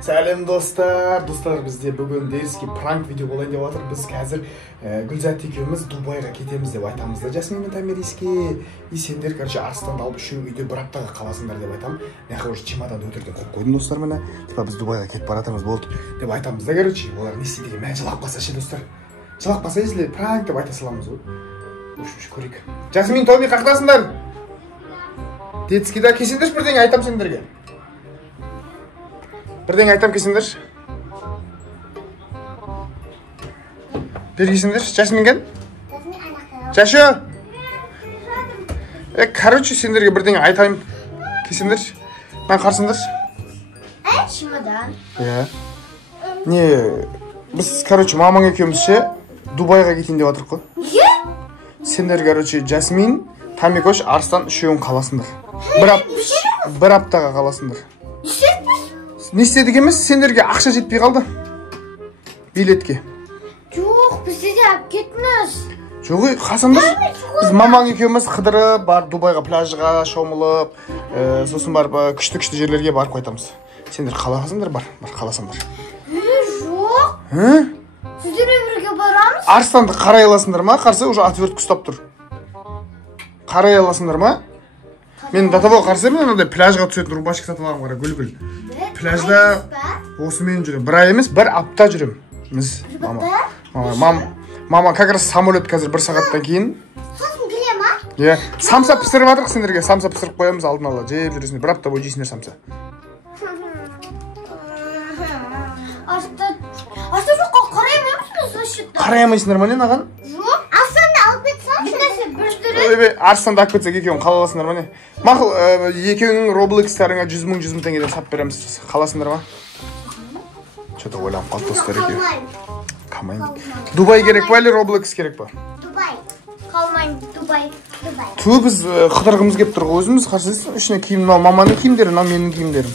Сәлем достар. Достар, бізде бүгін деріске пранк видео болайын деп жатыр. Біз қазір Гүлзат екеуміз Дубайға кетеміз деп айтамыз да. Жасмин мен Тамириске. И сендер, Арыстанды алып үшеуің үйде бір аптаға қаласыңдар деп айтамын. Нәқа уже чемоданды өтірден қойып қойдым достар міне. Типа біз Дубайға кетіп баратырмыз болды деп айтамыз да, олар не істейді деген. Мә жылап қалса ше достар. Жылап қалса если пранк деп айта саламыз ғой. Көрейік. Жасмин, Томи қақтасыңдар? Детскийда кесендерші бірдеңе айтам сендерге. Бірдеңе айтам кесендерші. Бергесендерші, Жасминген? Жашы! Короче, сендерге бірдеңе айтайым кесендерші. Мен қарсыңдаршы. Чемодан. Не, біз, мамаң екеуміз ше Дубайға кетейін деп жатырық қой. Сендер, Жасмин, Тамикош, Арыстан үшеуің қаласыңдар. Бір аптаға қаласыңдар. Не істедік емес, сендерге ақша жетпей қалды. Билетке. Жоқ, бізде де алып кетіңіз. Жоқ, қасыңдар. Біз мамаң екеуміз қыдырып, бар Дубайға пляжға шомылып, сосын барып күшті жерлерге барып қайтамыз. Сендер қаласыңдар, бар қаласыңдар. Жоқ. Сіздермен бірге барамыз. Арыстанды қарай аласыңдар ма? Қарсы уже отвертка ұстап тұр. Қарай аласыңдар ма? Мен до того қарсы мен ондай пляжға түсетін рубашка сатып алғым қара, гүл. Пляжда осымен жүрем. Бір ай емес, бір апта жүрем. Мама как раз самолет қазір бір сағаттан кейін. Сосын келе ма? Самса пісіріп жатырық сендерге. Самса пісіріп қоямыз алдын ала. Жеп жүресіңдер. Бір апта бойы жейсіңдер самса. Аста жоққа қараймаймыз. Қараймайсыңдар ма не аған? Жоқ. Арыстанды алып кетсің. Арыстанды алып кетсек екеуің қала аласыңдар ма не? Мақұл, екеуіңнің Роблокстарыңа 100 мың теңгеден сап береміз. Қаласыңдар ма? Что-то ойланып қалды достар екеуі. Қалмаймын. Дубай керек па әлі Роблокс керек па? Дубай. Қалмаймын, Дубай. Ту, біз қыдырғымыз кеп тұр ғой өзіміз. Қарсызсың, үшіне киім, маманың киімдері, менің киімдерім.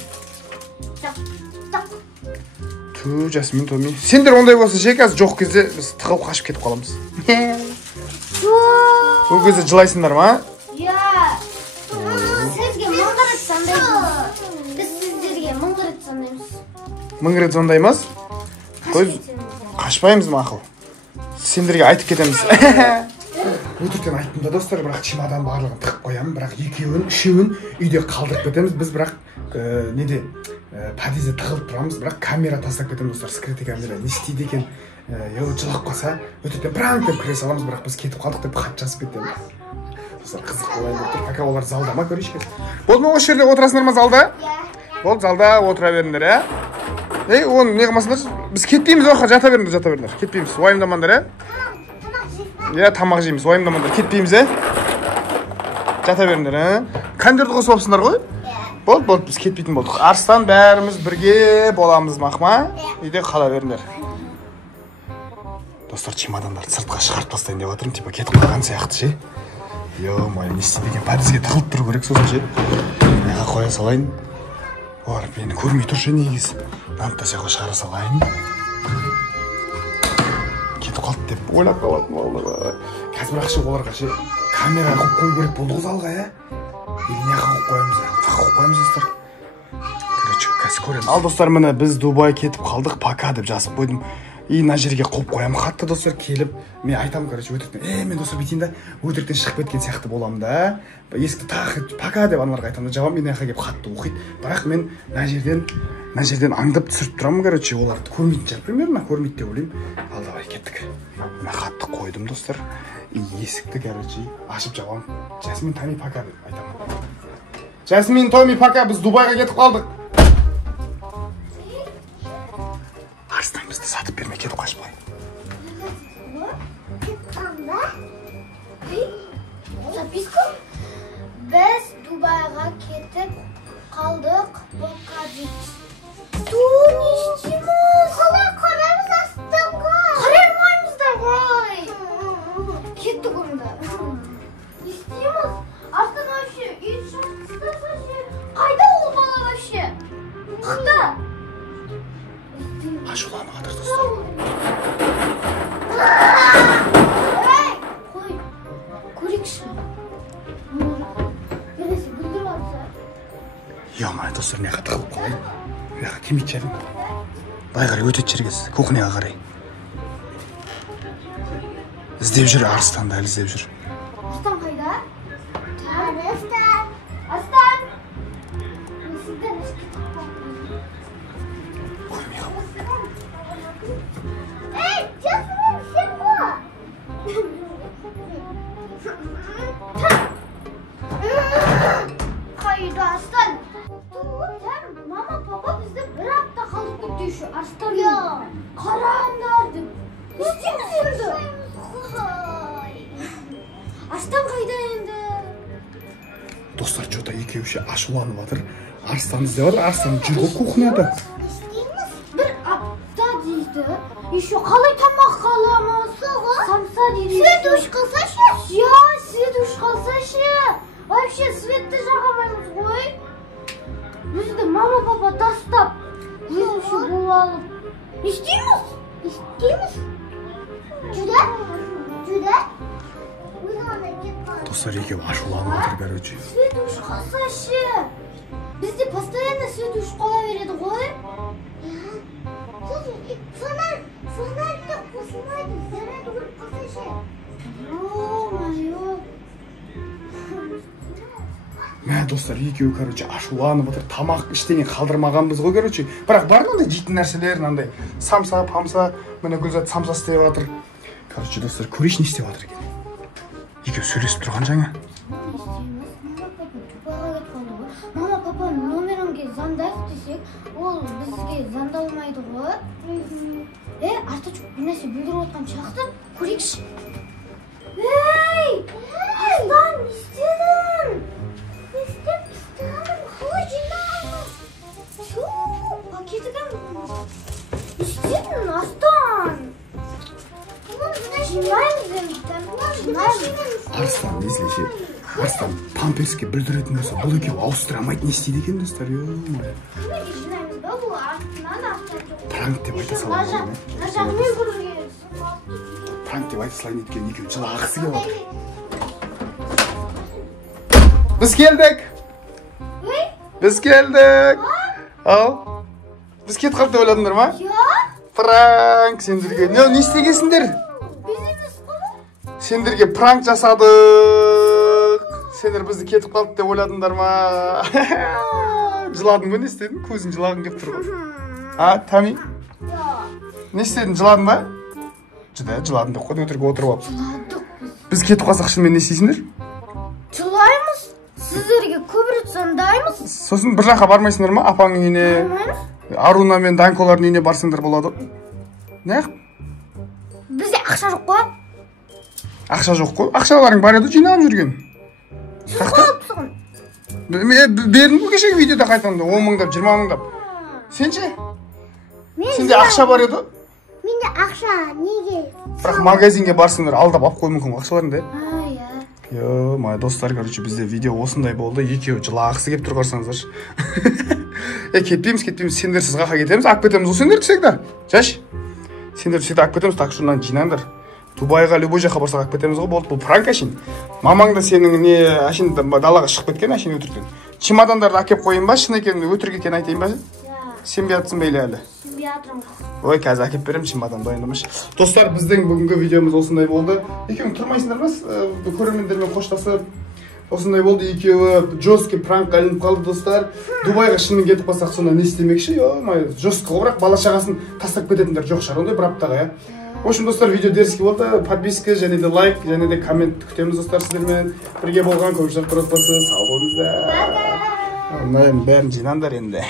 Ту, Жасмин, Томи. Сендер ондай болса ше, қазір жоқ кезде біз тығылып қашып кетіп қаламыз. Бұл кезде жылайсыңдар ма? Сізге мың рет сандаймыз. Біз сіздерге мың рет сандаймыз. Мың рет сондаймыз? Қашпаймыз мақыл. Сендерге айтып кетеміз. Өтіріктен айттым да достар, бірақ чемодан барлығын тығып қоямын, бірақ екеуін, үшеуін үйде қалдырып кетеміз. Біз бірақ неде подъезде тығылып тұрамыз, бірақ камера тастап кетеміз достар, скрытый камера. Не істейді екен? Жылап қалса, өтіріктен пранк деп кіре саламыз, бірақ біз кетіп қалдық деп хат жазып кетеміз. Достар, қызық болайын деп тұр. Пока олар залда ма, көрейші кез. Болды ма, осы жерде отырасыңдар ма залда? Болды, залда отыра беріңдер, оны не қылмасыңдар? Біз кетпейміз, жата беріңдер. Кетпейміз, уайымдамаңдар, тамақ жейміз, уайымдамаңдар, кетпейміз, жата беріңдер, Кондерді қосып алыпсыңдар ғой? Болды, біз кетпейтін болдық. Арыстан бәріміз бірге боламыз мақма, үйде қала беріңдер. Достар, чемодандарды сыртқа шығарып тастайын деп жатырмын, типа кетіп қалған сияқты ше. Ё-мое, не істейді екен, подъезге тығылып тұру керек сосын ше. Неға қоя салайын. Олар мені көрмей тұршы негіз. Намта сияқты шығара салайын. Кетіп қалды деп ойлап қалатын оларға. Қазір бірақ ше оларға ше камера қойып қою керек болды ғой залға, Или неға қойып қоямыз, қойып қоямыз достар. Короче, қазір көреміз. Ал достар, міне біз Дубай кетіп қалдық, пока деп жазып қойдым. И на жерге қойып қоямын хатты достар, келіп мен айтамын, өтіріктен, мен достар бүйтейін да, өтіріктен шығып кеткен сияқты боламын да. Есікті тағы пока деп аналарға айтамын да, жауап мен аяққа келіп хатты оқиды. Бірақ мен на жерден аңдып түсіріп тұрамын, оларды көрмейтін шығар, примерно көрмейді деп ойлаймын. Ал давай кеттік. Мен хатты қойдым достар. Есікті ашып жауам. Жасмин, Томи, пока деп айтамын. Жасмин, Томи, пока, біз Дубайға кетіп қалдық. Арыстан бізді сатып бермей кетіп қашпай. Записка? Біз Дубайға кетіп қалдық. Не істейміз? Қалай қараймыз астыңға? Қараймаймыздар ғой. Кеттік онда. Не істейміз? Астың вообще, үй шаққыстар вообще. Қайда ол бала вообще? Қақта? Ашуланып жатыр достар. Қой, көрейікші. Бересі бүлдіріп атса. Ё-мое, достар, неға тығылып қалайын? Бияққа келмейді жарым. Былай қарай өтеді жерге, кухняға қарай. İzdеп жүр, Арыстанды әлі іздеп жүр. Арыстан қайда? Арыстан! Көрмей қал. Эй, жасырын, сен ғой! Қайда Арыстан? Мама, папа бізді бір апта қалып кетті şu Арыстан. Қараңдар деп. Не істейміз енді? Арыстан қайда енді? Достар, жота екеуі ашуланып жатыр. Арыстанды іздеп жатыр. Арыстан жүр ғой кухняда. Bir apta дейді. Еще қалай тамаққа аламыз? Самса дейді. Свет өшіп қалса ше? Я, свет өшіп қалса ше. Вообще светті жағамаймыз ғой. Бізді мама папа тастап. Өзімше болалым. Не істейміз? Жүдә? Достар, екеуі ашуланып жатыр, короче. Свет өшіп қалса ше. Бізде постоянно свет өшіп қала береді ғой. Фонарь қосылмайды, заряд өліп қалса ше. Мә, достар, екеуі, короче, ашуланып жатыр. Тамақ іштеңе қалдырмағанбыз ғой, короче. Бірақ бар мынандай жейтін нәрселер, мынандай самса, памса, міне Гүлзат самса істеп жатыр. Короче, достар, көрейінші не істеп жатыр екен. Екеуі сөйлесіп тұрған жаңа. Мама папаның номерінге звондайық десек, ол бізге звондалмайды ғой. Артачук бір нәрсе бүлдіріп отқан шақты көрейікші. Ей! Арыстан, не істедің? Не істеп тастадың? Қалай жинамыз? Пакетігім. Не істедің, Арыстан? Жинаймыз енді. Арыстан, несілеше? Арыстан памперске бүлдіретін болса, бұл екеуі ауыстырамайды, не істейді екен, достар? Неге жинаймыз ба? Бұл артынан Арыстан. Пранк деп айта салайын. Ажағымен көргенсің. Пранк деп айта салайын еткен екеуі жылағысы келіп отыр. Біз келдік! Біз келдік! Ал? Біз кетіп қалды деп ойладыңдар ма? Пранк сендерге. Не істегенсіңдер? Біз емес қой. Сендерге пранк жасадық. Сендер бізді кетіп қалды деп ойладыңдар ма? Жыладың ба, не істедің? Көзің жылағың келіп тұр ғой. Тами? Не істедің, жыладың ба? Жыладың деп қойды, өтірік отырып алып. Жыладық біз. Біз кетіп қалсақ шынымен не істейсіңдер? Жылаймыз. Сіздерге көп рет звондаймыз. Сосын бір жаққа бармайсыңдар ма? Апаңның үйіне, Аруна мен Данколардың үйіне барсаңдар болады. Не? Бізде ақша жоқ қой. Ақша жоқ қой? Ақшаларың бар еді, жинап жүрген. Қалыпсың. Бердің бұл кешегі видеода қайтқанда 10 мыңдап, 20 мыңдап. Сен ше? Сенде ақша бар еді? Менде ақша неге? Бірақ магазинге барсыңдар, алдап алып қой мүмкін ақшаларыңды. Иә. Моя достар, короче, бізде видео осындай болды. Екеуі жылағысы келіп тұр, қарсаңыздаршы. Кетпейміз, сендерсіз қақа кетеміз, алып кетеміз. Ол сендер түсек да. Жаш. Сендер түсекті алып кетеміз, так шунан жинаңдар. Дубайға, любой жаққа барсақ алып кетеміз ғой, болды. Бұл пранк әшін. Мамаң да сенің не әшін далаға шығып кеткен, әшін өтірден. Чемодандарды әкеп қойын ба, шын екен өтірік екен айтайын ба? Сенбей жатсың бейлі әлі. Сенбей жатырмын. Ой, қазір әкеп беремін, чемодан дайындамашы. Достар, біздің бүгінгі видеомыз осындай болды. Екеуің тұрмайсыңдар ма? Көрермендермен қоштасып. Осындай болды, екеуі жестко пранкқа ілініп қалды, достар. Дубайға шынымен кетіп қалсақ, сонда не істемекші? Жестко ғой, бірақ бала шағасын тастап кететіндер жоқ шығар, ондай бір аптаға, иә. В общем, достар, видео дерзкий болды. Подписка, және де лайк, және де коммент күтеміз, достар, сіздермен. Бірге болған көпшілік отбасы, сау болыңыздар. Бәрін жинаңдар енді.